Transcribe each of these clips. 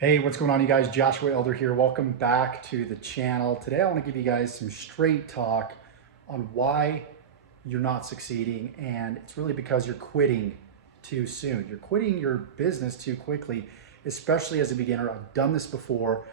Hey, what's going on, you guys? Joshua Elder here. Welcome back to the channel. Today I want to give you guys some straight talk on why you're not succeeding, and it's really because you're quitting too soon. You're quitting your business too quickly, especially as a beginner. I've done this before.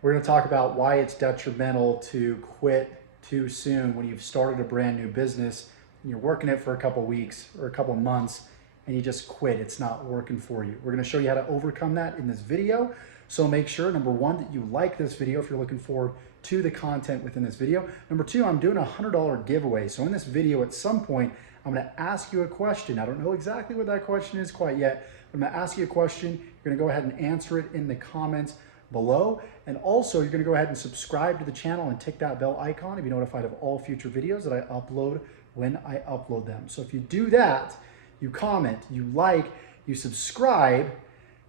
We're going to talk about why it's detrimental to quit too soon when you've started a brand new business and you're working it for a couple weeks or a couple months and you just quit. It's not working for you. We're going to show you how to overcome that in this video. So make sure, number one, that you like this video if you're looking forward to the content within this video. Number two, I'm doing a $100 giveaway. So in this video, at some point, I'm going to ask you a question. I don't know exactly what that question is quite yet, but I'm going to ask you a question. You're going to go ahead and answer it in the comments below. And also, you're going to go ahead and subscribe to the channel and tick that bell icon to be notified of all future videos that I upload when I upload them. So if you do that, you comment, you like, you subscribe,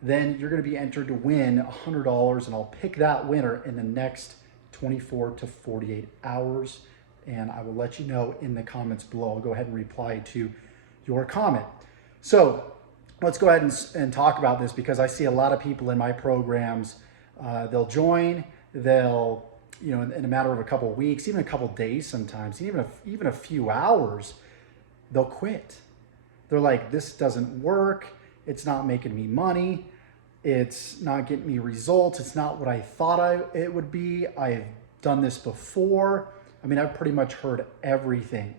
then you're going to be entered to win $100, and I'll pick that winner in the next 24 to 48 hours, and I will let you know in the comments below. I'll go ahead and reply to your comment. So let's go ahead and talk about this, because I see a lot of people in my programs, they'll join, they'll, in a matter of a couple of weeks, even a couple of days sometimes, even a few hours, they'll quit. They're like, this doesn't work. It's not making me money. It's not getting me results. It's not what I thought it would be. I've done this before. I mean, I've pretty much heard everything.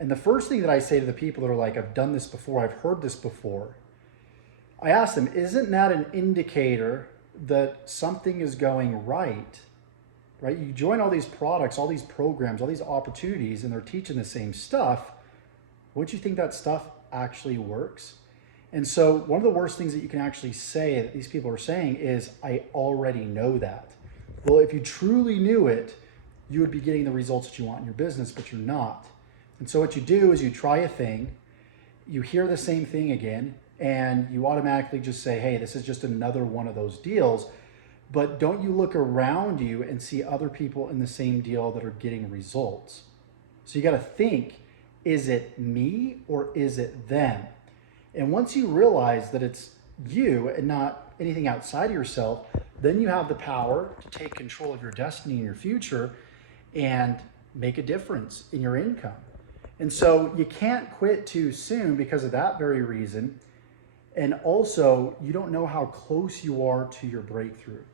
And the first thing that I say to the people that are like, I've done this before, I've heard this before, I ask them, isn't that an indicator that something is going right? Right? You join all these products, all these programs, all these opportunities, and they're teaching the same stuff. Wouldn't you think that stuff actually works? And so one of the worst things that you can actually say that these people are saying is, I already know that. Well, if you truly knew it, you would be getting the results that you want in your business, but you're not. And so what you do is you try a thing, you hear the same thing again, and you automatically just say, hey, this is just another one of those deals. But don't you look around you and see other people in the same deal that are getting results? So you got to think, is it me or is it them? And once you realize that it's you and not anything outside of yourself, then you have the power to take control of your destiny and your future and make a difference in your income. And so you can't quit too soon because of that very reason. And also, you don't know how close you are to your breakthrough.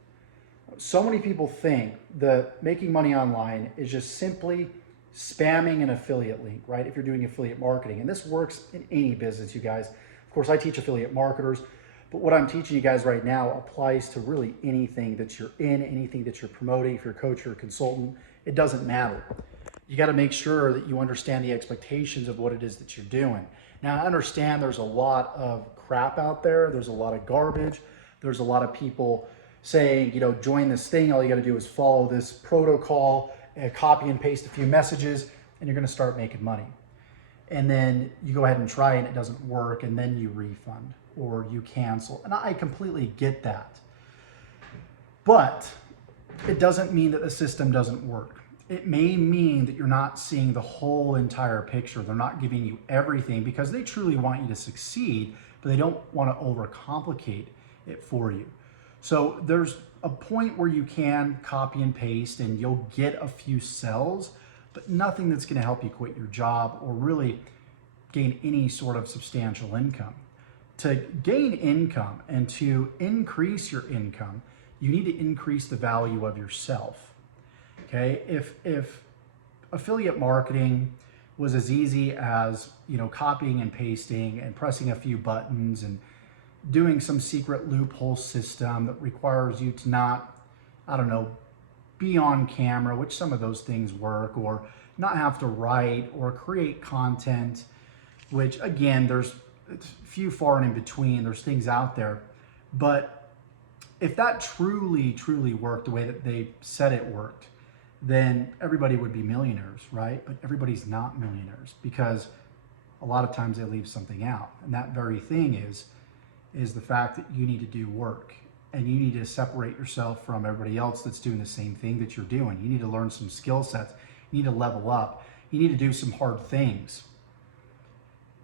So many people think that making money online is just simply spamming an affiliate link, right? If you're doing affiliate marketing, and this works in any business, you guys. Of course, I teach affiliate marketers, but what I'm teaching you guys right now applies to really anything that you're in, anything that you're promoting. If you're a coach or a consultant, it doesn't matter. You got to make sure that you understand the expectations of what it is that you're doing. Now, I understand there's a lot of crap out there. There's a lot of garbage. There's a lot of people saying, join this thing. All you got to do is follow this protocol, copy and paste a few messages, and you're going to start making money. And then you go ahead and try and it doesn't work, and then you refund or you cancel. And I completely get that. But it doesn't mean that the system doesn't work. It may mean that you're not seeing the whole entire picture. They're not giving you everything because they truly want you to succeed, but they don't want to overcomplicate it for you. So there's a point where you can copy and paste and you'll get a few sales, but nothing that's going to help you quit your job or really gain any sort of substantial income. To gain income and to increase your income, you need to increase the value of yourself. Okay? If affiliate marketing was as easy as, copying and pasting and pressing a few buttons and doing some secret loophole system that requires you to not, be on camera, which some of those things work, or not have to write or create content, which again, there's few far and in between, there's things out there. But if that truly worked the way that they said it worked, then everybody would be millionaires, right? But everybody's not millionaires because a lot of times they leave something out. And that very thing is the fact that you need to do work. And you need to separate yourself from everybody else that's doing the same thing that you're doing. You need to learn some skill sets. You need to level up. You need to do some hard things.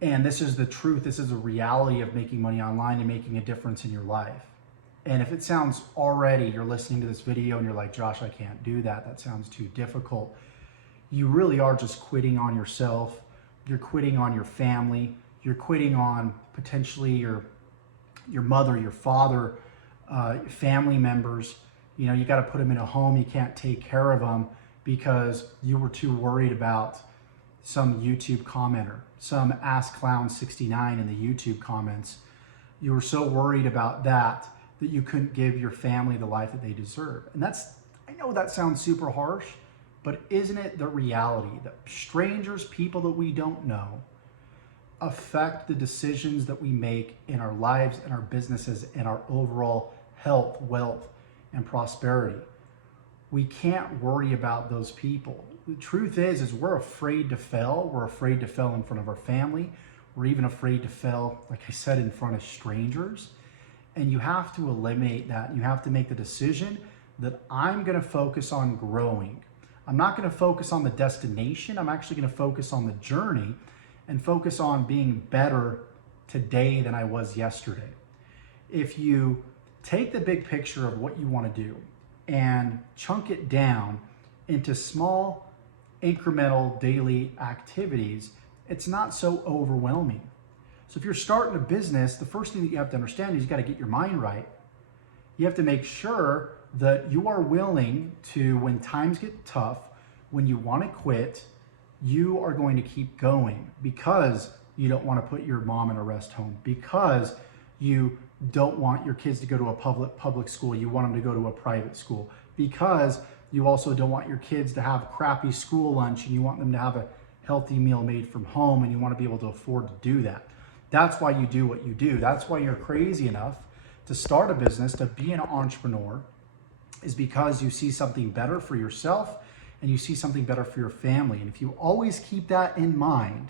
And this is the truth. This is the reality of making money online and making a difference in your life. And if it sounds already, you're listening to this video and you're like, Josh, I can't do that. That sounds too difficult. You really are just quitting on yourself. You're quitting on your family. You're quitting on potentially your mother, your father, family members. You know, you got to put them in a home. You can't take care of them because you were too worried about some YouTube commenter, some Ask Clown 69 in the YouTube comments. You were so worried about that you couldn't give your family the life that they deserve. And I know that sounds super harsh, but isn't it the reality that strangers, people that we don't know, affect the decisions that we make in our lives and our businesses and our overall health, wealth, and prosperity? We can't worry about those people. The truth is we're afraid to fail. We're afraid to fail in front of our family. We're even afraid to fail, like I said, in front of strangers. And you have to eliminate that. You have to make the decision that I'm going to focus on growing. I'm not going to focus on the destination. I'm actually going to focus on the journey and focus on being better today than I was yesterday. If you take the big picture of what you want to do and chunk it down into small, incremental daily activities, it's not so overwhelming. So if you're starting a business, the first thing that you have to understand is you got to get your mind right. You have to make sure that you are willing to, when times get tough, when you want to quit, you are going to keep going because you don't want to put your mom in a rest home, because you don't want your kids to go to a public school. You want them to go to a private school, because you also don't want your kids to have crappy school lunch and you want them to have a healthy meal made from home, and you want to be able to afford to do that. That's why you do what you do. That's why you're crazy enough to start a business, to be an entrepreneur, is because you see something better for yourself and you see something better for your family. And if you always keep that in mind,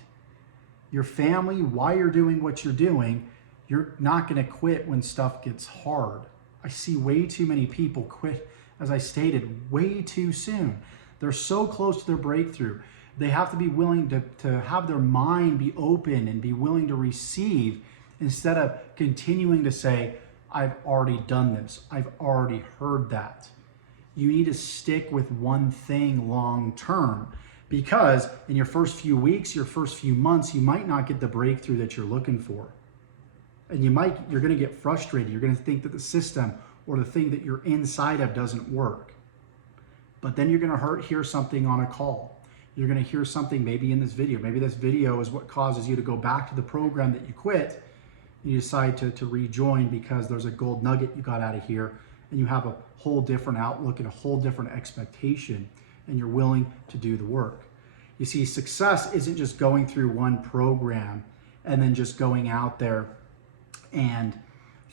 your family, why you're doing what you're doing, you're not going to quit when stuff gets hard. I see way too many people quit, as I stated, way too soon. They're so close to their breakthrough. They have to be willing to have their mind be open and be willing to receive, instead of continuing to say, I've already done this. I've already heard that. You need to stick with one thing long term, because in your first few weeks, your first few months, you might not get the breakthrough that you're looking for. And you're going to get frustrated. You're going to think that the system or the thing that you're inside of doesn't work. But then you're going to hear something on a call. You're going to hear something maybe in this video. Maybe this video is what causes you to go back to the program that you quit. You decide to rejoin because there's a gold nugget you got out of here, and you have a whole different outlook and a whole different expectation, and you're willing to do the work. You see, success isn't just going through one program and then just going out there and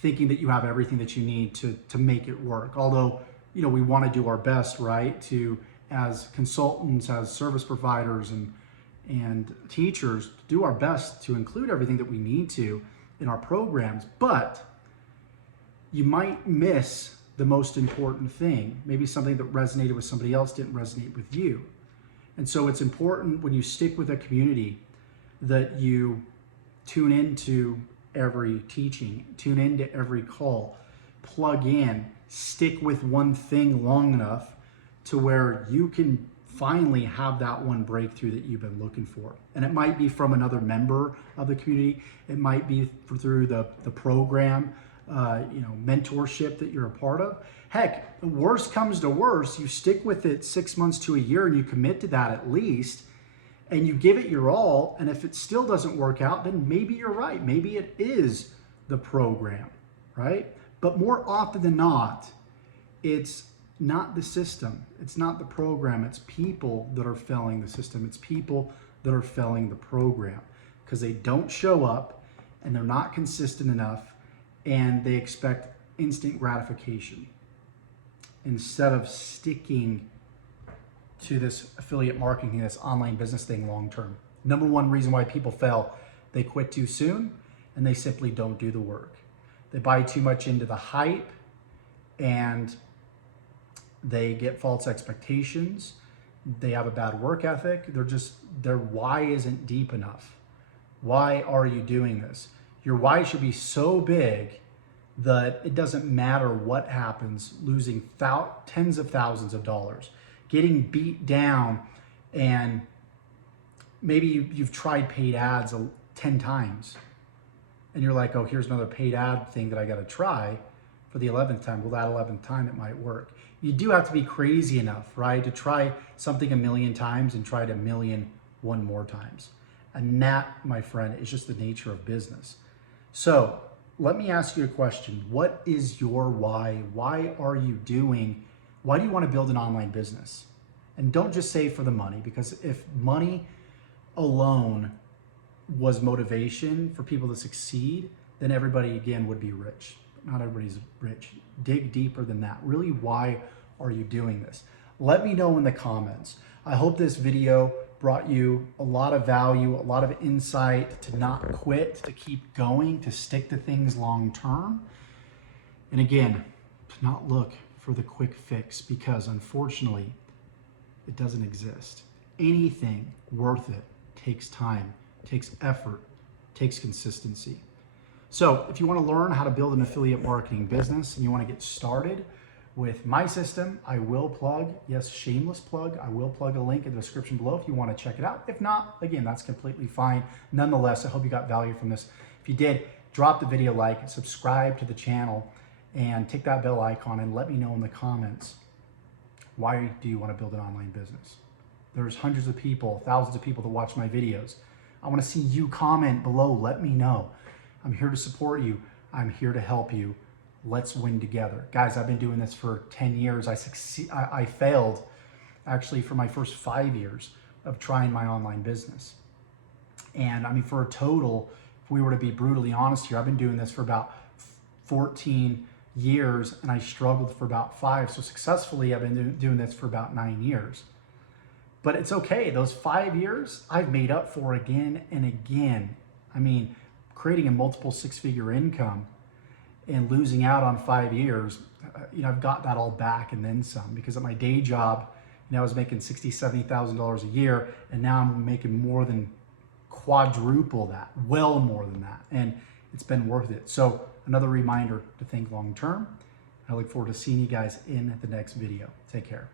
thinking that you have everything that you need to make it work. Although, you know, we want to do our best, right, to, as consultants, as service providers and teachers, do our best to include everything that we need to in our programs. But you might miss the most important thing. Maybe something that resonated with somebody else didn't resonate with you. And so it's important, when you stick with a community, that you tune into every teaching, tune into every call, plug in, stick with one thing long enough to where you can finally have that one breakthrough that you've been looking for. And it might be from another member of the community. It might be through the program, mentorship that you're a part of. Heck, worst comes to worst, you stick with it 6 months to a year and you commit to that at least, and you give it your all. And if it still doesn't work out, then maybe you're right. Maybe it is the program, right? But more often than not, it's not the system. It's not the program. It's people that are failing the system. It's people that are failing the program because they don't show up and they're not consistent enough, and they expect instant gratification instead of sticking to this affiliate marketing, this online business thing long term. Number one reason why people fail: they quit too soon and they simply don't do the work. They buy too much into the hype and they get false expectations. They have a bad work ethic. Their why isn't deep enough. Why are you doing this? Your why should be so big that it doesn't matter what happens, losing tens of thousands of dollars, getting beat down, and maybe you've tried paid ads 10 times and you're like, oh, here's another paid ad thing that I got to try for the 11th time. Well, that 11th time it might work. You do have to be crazy enough, right, to try something a million times and try it a million one more times. And that, my friend, is just the nature of business. So let me ask you a question. What is your why? Why are you doing, why do you want to build an online business? And don't just say for the money, because if money alone was motivation for people to succeed, then everybody, again, would be rich. Not everybody's rich. Dig deeper than that. Really, why are you doing this? Let me know in the comments. I hope this video brought you a lot of value, a lot of insight to not quit, to keep going, to stick to things long term. And again, to not look for the quick fix, because unfortunately, it doesn't exist. Anything worth it takes time, takes effort, takes consistency. So if you want to learn how to build an affiliate marketing business and you want to get started with my system, I will plug, yes, shameless plug, I will plug a link in the description below if you want to check it out. If not, again, that's completely fine. Nonetheless, I hope you got value from this. If you did, drop the video like, subscribe to the channel, and tick that bell icon and let me know in the comments, why do you want to build an online business? There's hundreds of people, thousands of people that watch my videos. I want to see you comment below. Let me know. I'm here to support you. I'm here to help you. Let's win together. Guys, I've been doing this for 10 years. I failed actually for my first 5 years of trying my online business. And I mean, for a total, if we were to be brutally honest here, I've been doing this for about 14 years and I struggled for about 5. So successfully, I've been doing this for about 9 years. But it's okay. Those 5 years I've made up for again and again. I mean, creating a multiple six-figure income and losing out on 5 years, I've got that all back and then some, because at my day job, I was making $60,000, $70,000 a year, and now I'm making more than quadruple that, well more than that, and it's been worth it. So another reminder to think long term. I look forward to seeing you guys in the next video. Take care.